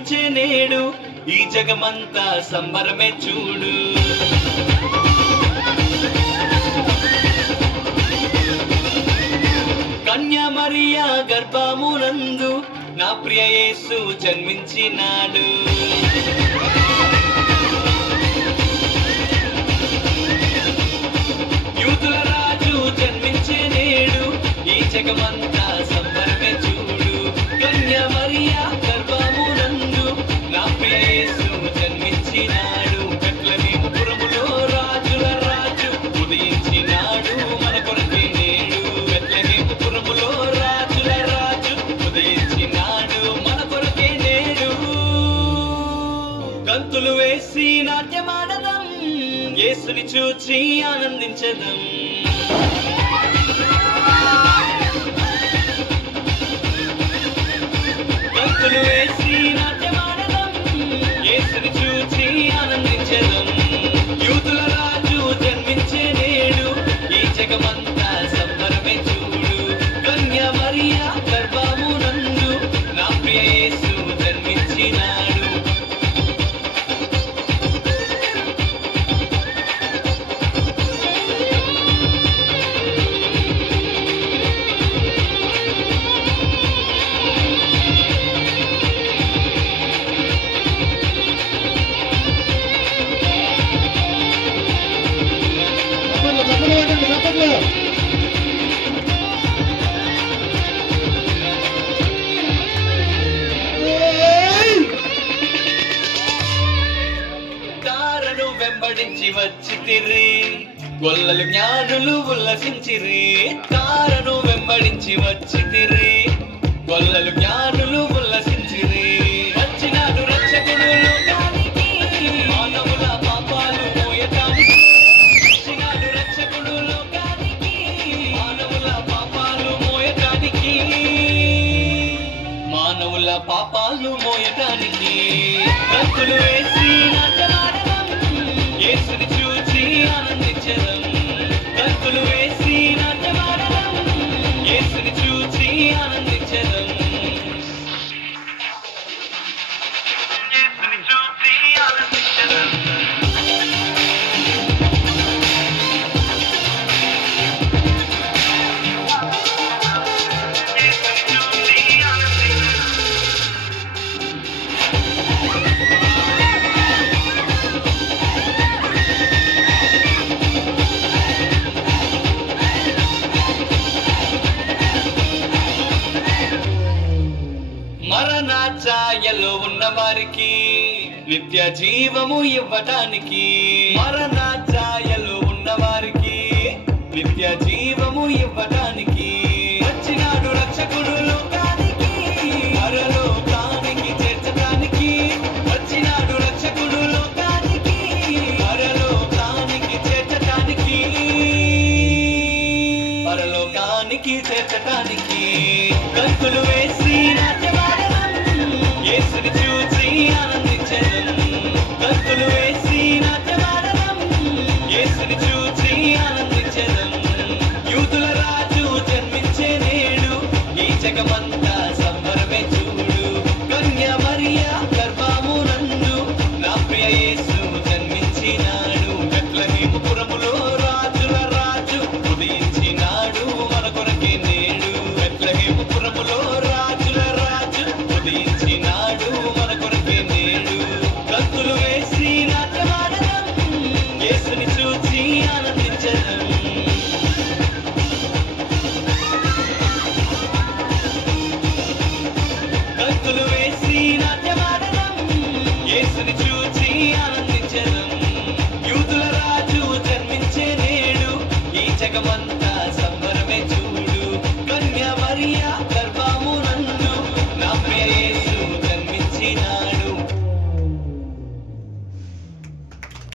జన్మించే నేడు ఈ జగమంతా సంబరమే చూడు. కన్యా మరియా గర్భమునందు నా ప్రియ యేసు జన్మించినాడు. యూదుల రాజు జన్మించే నేడు ఈ జగమంతా సంబరమే చూడు. కన్యా మరియా గర్భమునందు నా ప్రియ యేసు జన్మించినాడు. బెత్లెహేము పురములో రాజుల రాజు ఉదయించినాడు మన కొరకే నేడు. బెత్లెహేము పురములో రాజుల రాజు ఉదయించినాడు మన కొరకే నేడు. గంతులు వేసి నాట్యమాడదాం, యేసుని చూచి ఆనందించదాం. గంతులు వేసి నాట్యమాడదాం, యేసుని చూచి ఆనందించదాం. యూదుల రాజు జన్మించే నేడు ఈ జగమంతా సంబరమే చూడు. కన్యా మరియా గర్భమునందు నా ప్రియ యేసు జన్మించినాడు. తారను వెంబడించి వచ్చితిరి, గొల్లలు జ్ఞానులు ఉల్లసించిరి. తారను వెంబడించి వచ్చితిరి, గొల్లలు జ్ఞానులు ఉల్లసించిరి. వచ్చినాడు రక్షకుడు లోకానికి, మానవుల పాపాలు మోయటానికి. వచ్చినాడు రక్షకుడు లోకానికి, మానవుల పాపాలు మోయటానికి. మానవుల పాపాలు మోయటానికి. గంతులు వేసి నాట్యమాడదాం, యేసుని చూచి ఆనందించదాం. గంతులు వేసి నాట్యమాడదాం, యేసుని చూచి ఆనందించదాం. యేసుని చూచి ఆనందించదాం. మరణఛాయలో ఉన్న వారికి నిత్య జీవము ఇవ్వటానికి. మరణఛాయలో ఉన్న వారికి నిత్య జీవము ఇవ్వటానికి. వచ్చినాడు రక్షకుడు లోకానికి, పరలోకానికి చేర్చటానికి. వచ్చినాడు రక్షకుడు లోకానికి, పరలోకానికి చేర్చటానికి. పరలోకానికి చేర్చటానికి. గంతులు వేసి నాట్యమాడదాం, యేసుని చూచి ఆనందించదాం.